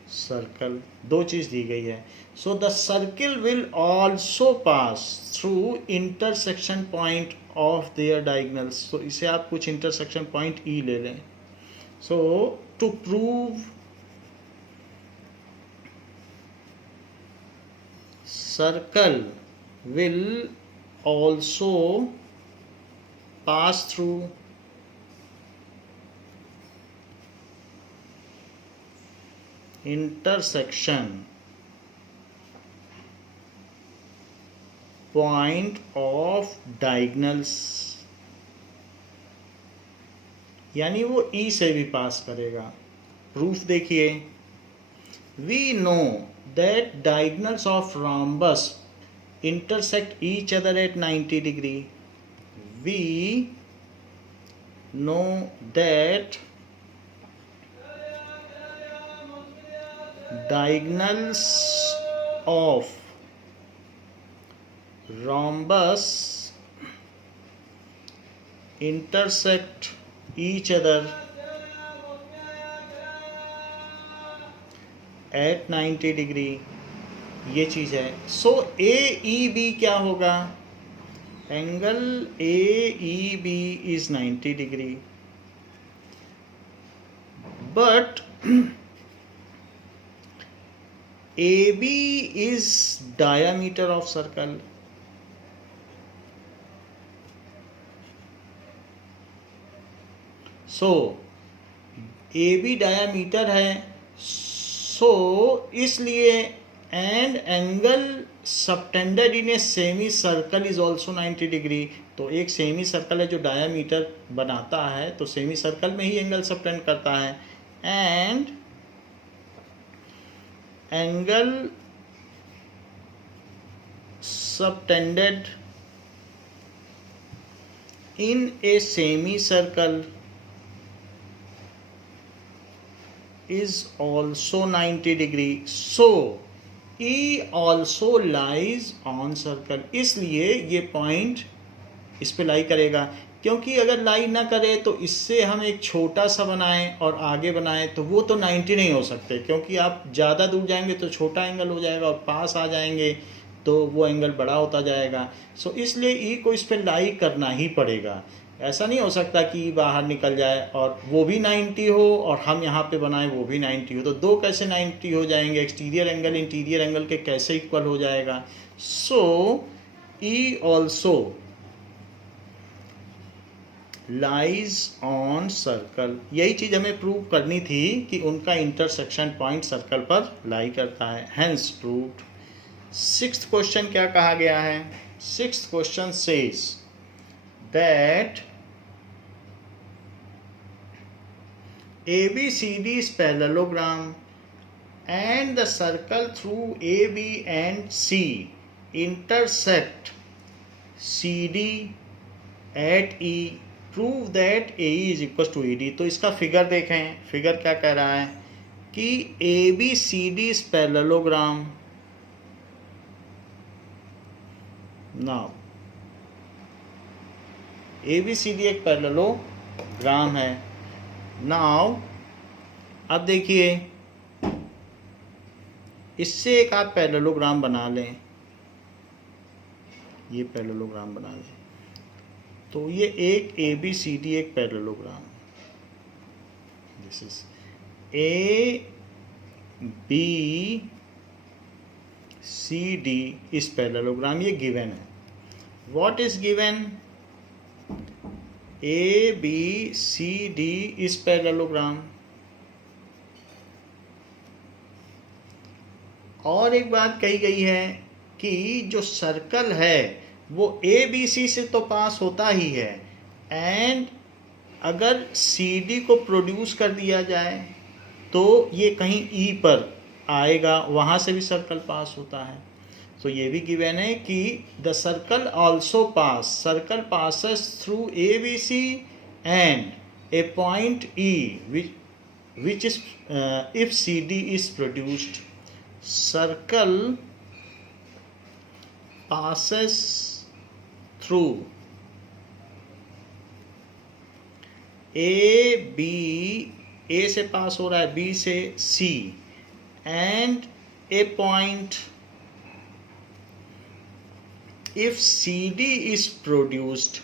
circle, 2 चीज दी गई है। So the circle will also pass through intersection point of their diagonals. तो इसे आप कुछ इंटरसेक्शन पॉइंट E ले लें। So to prove circle will also pass through intersection point of diagonals यानी वो ई से भी पास करेगा। प्रूफ देखिए, we know that diagonals of rhombus intersect each other at 90 degree. We know that diagonals of rhombus intersect each other at 90 degree, ये चीज़ है। सो ए E B क्या होगा? Angle A E B is 90 degree, but A B is diameter of circle. So A B diameter है, so इसलिए and angle subtended in a semi circle is also 90 degree. तो एक semi circle है जो diameter बनाता है, तो semi circle में ही एंगल सबटेंड करता है। And angle subtended in a semi circle is also 90 degree. So E also lies on circle. इसलिए ये पॉइंट इस पे लाई करेगा, क्योंकि अगर लाई ना करे तो इससे हम एक छोटा सा बनाएं और आगे बनाएं तो वो तो 90 नहीं हो सकते, क्योंकि आप ज़्यादा दूर जाएंगे तो छोटा एंगल हो जाएगा और पास आ जाएंगे तो वो एंगल बड़ा होता जाएगा। सो इसलिए ई को इस पर लाई करना ही पड़ेगा। ऐसा नहीं हो सकता कि बाहर निकल जाए और वो भी 90 हो और हम यहाँ पे बनाएं वो भी 90 हो, तो दो कैसे 90 हो जाएंगे? एक्सटीरियर एंगल इंटीरियर एंगल के कैसे इक्वल हो जाएगा? So E also lies on circle. यही चीज़ हमें प्रूव करनी थी कि उनका इंटरसेक्शन पॉइंट सर्कल पर लाई करता है, हेंस प्रूव्ड। सिक्स्थ क्वेश्चन क्या कहा गया है? Sixth question says that ABCD is parallelogram and the circle through AB and C intersect CD at E. Prove that AE is equals to ED. तो इसका figure देखें, फिगर क्या कह रहा है कि ABCD is parallelogram. Now ABCD एक parallelogram है। नाउ अब देखिए, इससे एक आप पैरेललोग्राम बना लें, ये पैरेललोग्राम बना लें, तो ये एक ABCD एक पैरेललोग्राम, दिस इज ABCD इस पैरेललोग्राम, ये गिवन है। What is given? ABCD इस पैरेललोग्राम। और एक बात कही गई है कि जो सर्कल है वो ABC से तो पास होता ही है, एंड अगर CD को प्रोड्यूस कर दिया जाए तो ये कहीं E पर आएगा, वहाँ से भी सर्कल पास होता है। तो ये भी गिवन है कि the circle also pass, circle passes through ABC and A point E which is if CD is produced. Circle passes through A से पास हो रहा है, B से C and a point if CD is produced,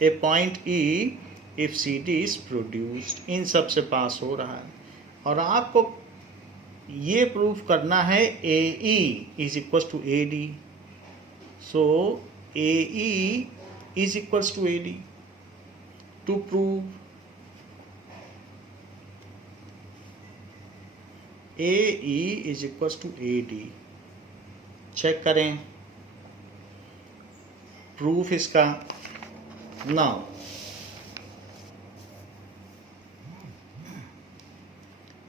a point E if CD is produced, इन सब से पास हो रहा है। और आपको ये प्रूफ करना है AE is equals to AD. So AE is equals to AD. To prove AE is equals to AD, check करें प्रूफ इसका। नाउ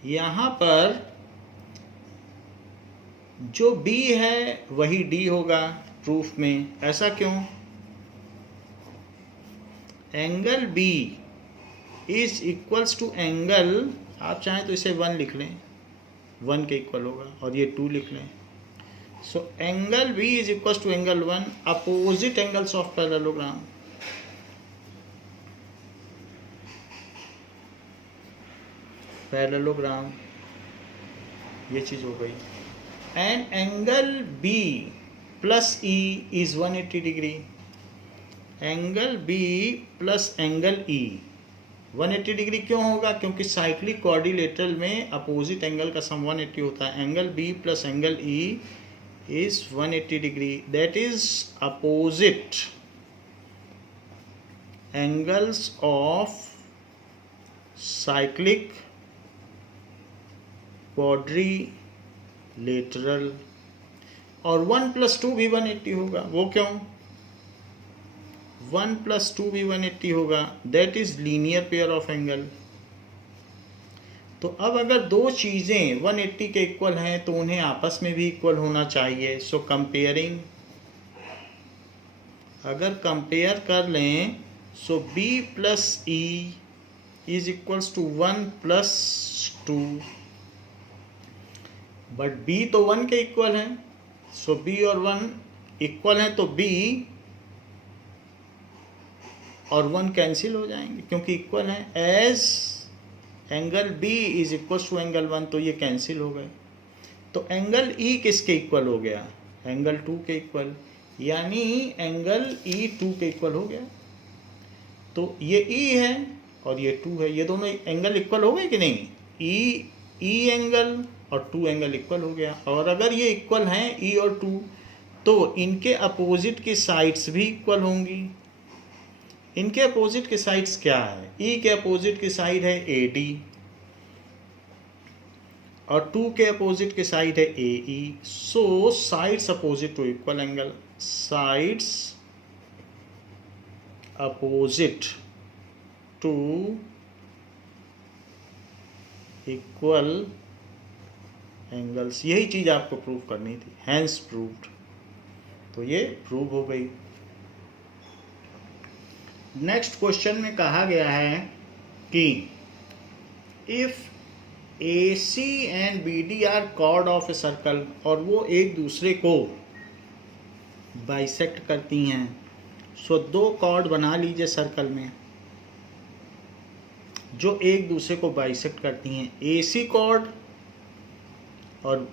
यहाँ पर जो B है वही D होगा प्रूफ में। ऐसा क्यों? Angle B is equals to angle, आप चाहें तो इसे 1 लिख लें, 1 के इक्वल होगा, और ये 2 लिख लें। So angle B is equals to angle 1, opposite angles of parallelogram. Parallelogram, ये चीज हो गई। And angle B plus E is 180 degree. Angle B plus angle E 180 degree क्यों होगा? क्योंकि साइक्लिक क्वाड्रिलेटरल में अपोजिट एंगल का सम 180 होता है। Angle B plus angle E is 180 degree, that is opposite angles of cyclic quadrilateral। और 1 plus 2 भी 180 होगा। वो क्यों? 1 प्लस 2 भी 180 होगा, that is linear pair of angle। तो अब अगर दो चीज़ें 180 के इक्वल हैं तो उन्हें आपस में भी इक्वल होना चाहिए। सो कंपेयरिंग, अगर कंपेयर कर लें, so B plus E is equals to 1 plus 2, but B तो 1 के इक्वल है। सो B और 1 इक्वल हैं, तो B और 1 कैंसिल हो जाएंगे क्योंकि इक्वल हैं। As angle B is equal to angle 1, तो ये कैंसिल हो गए। तो एंगल E किसके इक्वल हो गया? एंगल 2 के इक्वल, यानी एंगल E 2 के इक्वल हो गया। तो ये E है और ये 2 है, ये दोनों एंगल इक्वल हो गए कि नहीं? E एंगल और 2 एंगल इक्वल हो गया। और अगर ये इक्वल हैं E और 2, तो इनके अपोजिट की साइड्स भी इक्वल होंगी। इनके अपोजिट की साइड्स क्या है? E के अपोजिट की साइड है AD और 2 के अपोजिट की साइड है AE। So sides opposite to equal angle, sides opposite to equal angles, यही चीज आपको प्रूव करनी थी। हैंस प्रूव्ड, तो ये प्रूव हो गई। नेक्स्ट क्वेश्चन में कहा गया है कि if AC and BD are chord of a circle, और वो एक दूसरे को बाइसेक्ट करती हैं। सो दो कॉर्ड बना लीजिए सर्कल में जो एक दूसरे को बाइसेक्ट करती हैं, AC कॉर्ड और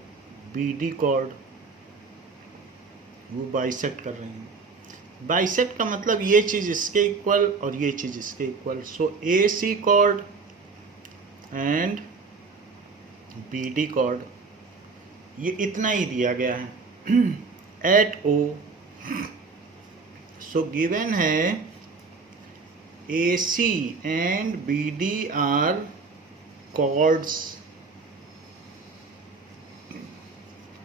BD कॉर्ड, वो बाइसेक्ट कर रहे हैं। बाइसेक्ट का मतलब ये चीज़ इसके इक्वल और ये चीज़ इसके equal. So AC chord and BD chord, ये इतना ही दिया गया है एट O। सो गिवन है AC and BD are chords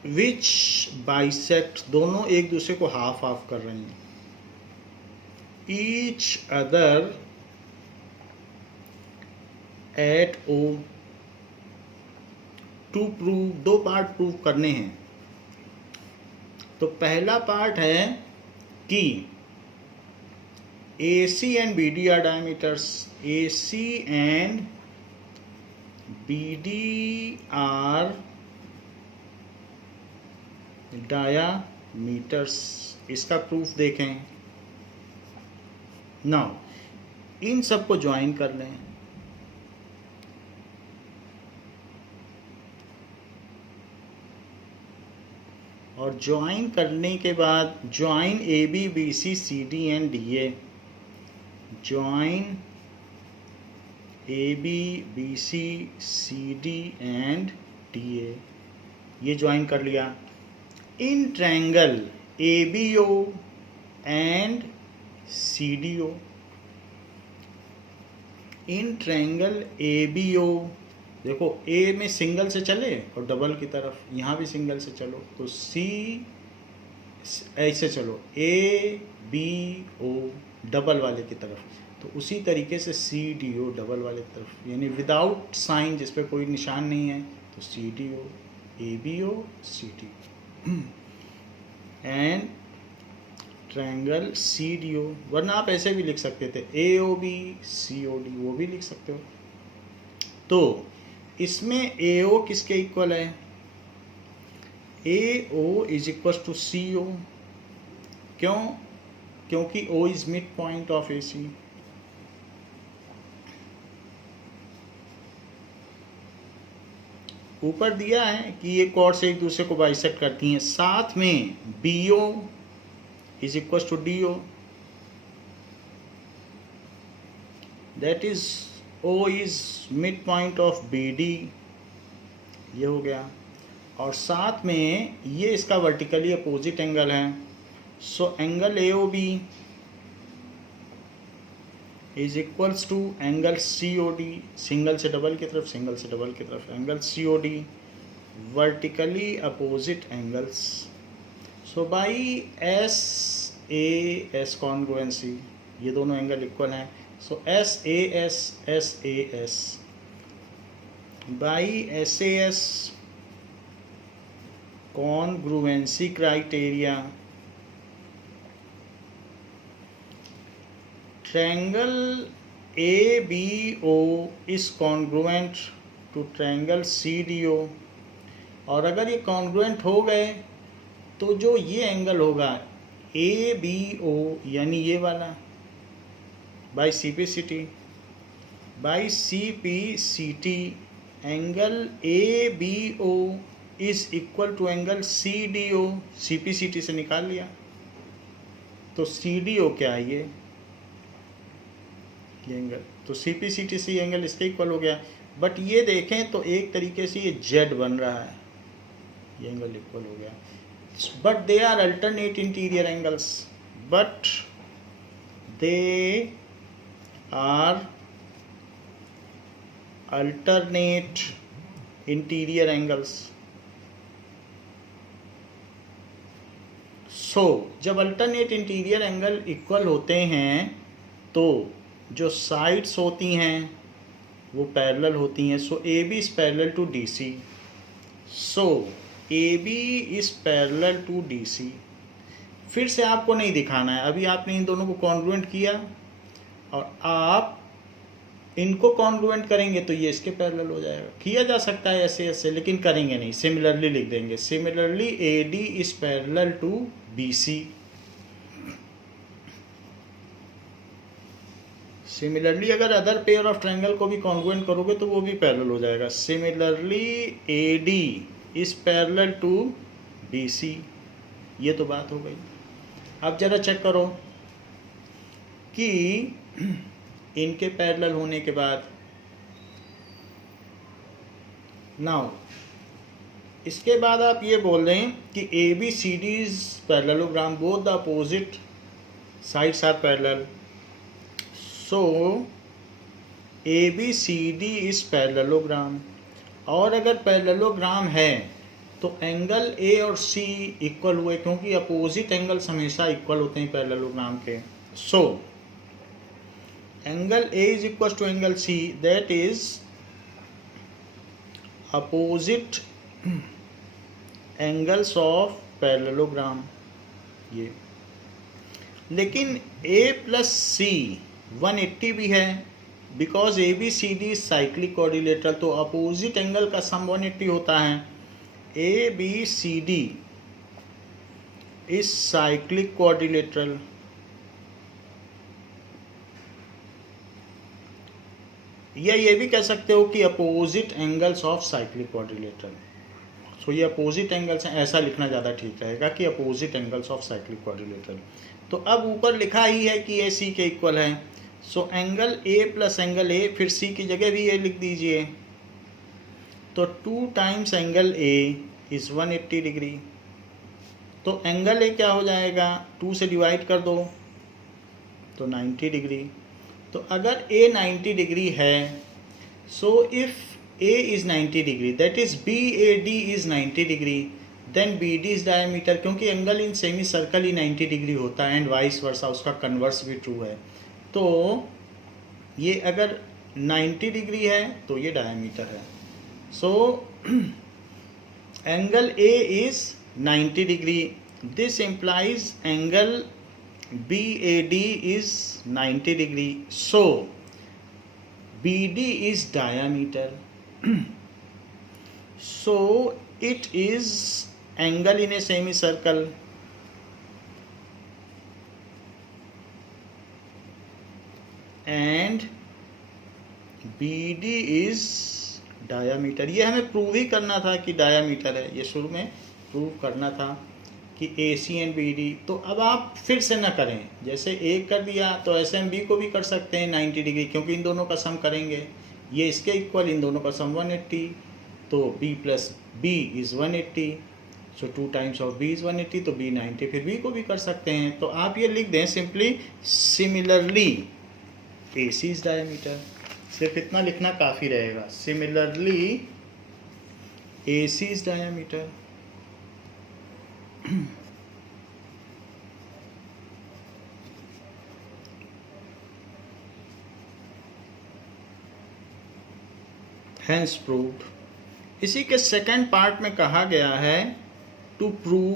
which bisect, दोनों एक दूसरे को हाफ हाफ कर रहे हैं, each other at O। To prove, दो पार्ट प्रूव करने हैं। तो पहला पार्ट है कि AC and BD are diameters, AC and BD are diameters. इसका प्रूफ देखें। नाउ इन सब को ज्वाइन कर लें। और ज्वाइन करने के बाद join AB BC CD and DA, join AB BC CD and DA, ये ज्वाइन कर लिया। In triangle ABO and CDO, in triangle ABO, देखो A में सिंगल से चले और डबल की तरफ, यहाँ भी सिंगल से चलो, तो C ऐसे चलो, ABO डबल वाले की तरफ, तो उसी तरीके से सी डी ओ डबल वाले तरफ, यानी विदाउट साइन जिस पे कोई निशान नहीं है, तो C D O, A B O, C D O and triangle C D O. वरना आप ऐसे भी लिख सकते थे ए O B C O D, वो भी लिख सकते हो। तो इसमें ए ओ किसके इक्वल है? A O is equal to C O. क्यों? क्योंकि O is mid point of A C. ऊपर दिया है कि ये कॉर्ड्स एक दूसरे को बाइसेक्ट करती हैं, साथ में B O is equal to D O, that is O is mid point of B D, ये हो गया। और साथ में ये इसका वर्टिकली अपोजिट एंगल है, so angle A O B is equals to angle C O D, single से डबल की तरफ, सिंगल से डबल की तरफ, angle C O D, vertically opposite angles. So by S A S congruency, ये दोनों angle equal हैं, so S A S by S A S congruency criteria, triangle A B O is congruent to triangle C D O. और अगर ये congruent हो गए तो जो ये एंगल होगा ए बी ओ, यानी ये वाला, by C P C T, by C P C T, angle A B O is equal to angle C D O. C P C T से निकाल लिया, तो सी डी ओ क्या है? ये एंगल, तो सी पी सी टी से angle इसके इक्वल हो गया। बट ये देखें तो एक तरीके से ये जेड बन रहा है, ये एंगल इक्वल हो गया। But they are alternate interior angles, but they are alternate interior angles. So जब अल्टरनेट इंटीरियर एंगल इक्वल होते हैं तो जो साइड्स होती हैं वो पैरेलल होती हैं। So A B is parallel to D C, so A B is parallel to D C. फिर से आपको नहीं दिखाना है, अभी आपने इन दोनों को कॉन्ग्रुएंट किया और आप इनको कॉन्ग्रुएंट करेंगे तो ये इसके पैरेलल हो जाएगा। किया जा सकता है ऐसे ऐसे, लेकिन करेंगे नहीं, सिमिलरली लिख देंगे। Similarly A D is parallel to B C. Similarly अगर अदर पेयर ऑफ ट्रायंगल को भी कॉन्ग्रुएंट करोगे तो वो भी पैरेलल हो जाएगा। Similarly A D is parallel to B C. ये तो बात हो गई। अब जरा चेक करो कि इनके पैरेलल होने के बाद, नाउ इसके बाद आप ये बोल दें कि A B C D is parallelogram, both the opposite sides are parallel, so A B C D is parallelogram. और अगर पैरेललोग्राम है तो एंगल ए और सी इक्वल हुए, क्योंकि अपोजिट एंगल्स हमेशा इक्वल होते हैं पैरेललोग्राम के। So angle A is equal to angle C, that is opposite angles of parallelogram ये। लेकिन ए प्लस सी 180 भी है, because A B C D cyclic quadrilateral, तो अपोजिट एंगल का सम 180 होता है। A B C D is cyclic quadrilateral, या ये भी कह सकते हो कि opposite angles of cyclic quadrilateral. So ये अपोजिट एंगल्स हैं, ऐसा लिखना ज़्यादा ठीक रहेगा कि opposite angles of cyclic quadrilateral. तो अब ऊपर लिखा ही है कि ए सी के इक्वल है, so angle A plus angle A, फिर सी की जगह भी ए लिख दीजिए, तो 2 times angle A is 180 degree. तो एंगल ए क्या हो जाएगा, 2 से डिवाइड कर दो तो 90 डिग्री। तो अगर ए 90 डिग्री है, so if A is 90 degree, that is BAD is 90 degree, then BD is diameter, क्योंकि angle in semi circle he 90 degree होता है एंड वाइस वर्सा, उसका कन्वर्स भी ट्रू है। तो ये अगर 90 डिग्री है तो ये डायमीटर है। So angle A is 90 degree, this implies angle BAD is 90 degree, so BD is diameter, so it is angle in a semicircle, and BD is diameter। ये हमें प्रूव ही करना था कि डायामीटर है, ये शुरू में प्रूव करना था कि AC एंड BD। तो अब आप फिर से ना करें, जैसे A कर दिया तो ऐसे हम B को भी कर सकते हैं 90 डिग्री, क्योंकि इन दोनों का सम करेंगे, ये इसके इक्वल, इन दोनों का सम 180, तो B plus B is 180, so 2 times of B is 180, तो B 90, फिर B को भी कर सकते हैं। तो आप ये लिख दें simply similarly AC is diameter, सिर्फ इतना लिखना काफ़ी रहेगा, similarly AC is diameter. Hence proved। इसी के सेकंड पार्ट में कहा गया है to prove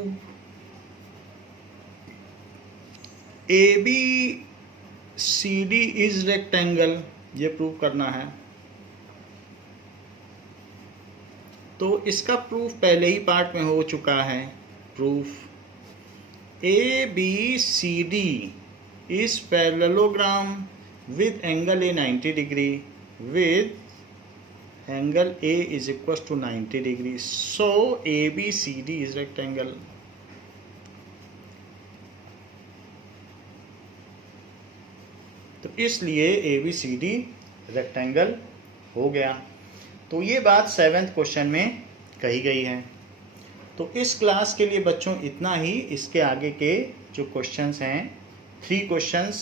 ABCD is rectangle, ये प्रूव करना है। तो इसका प्रूफ पहले ही पार्ट में हो चुका है। Proof ABCD is parallelogram with angle A 90 degree with angle A is equals to 90 degree, so ABCD is rectangle। तो इसलिए ABCD रेक्टेंगल हो गया। तो ये बात 7th क्वेश्चन में कही गई है। तो इस क्लास के लिए बच्चों इतना ही। इसके आगे के जो क्वेश्चंस हैं, 3 क्वेश्चंस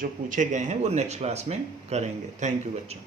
जो पूछे गए हैं वो नेक्स्ट क्लास में करेंगे। थैंक यू बच्चों।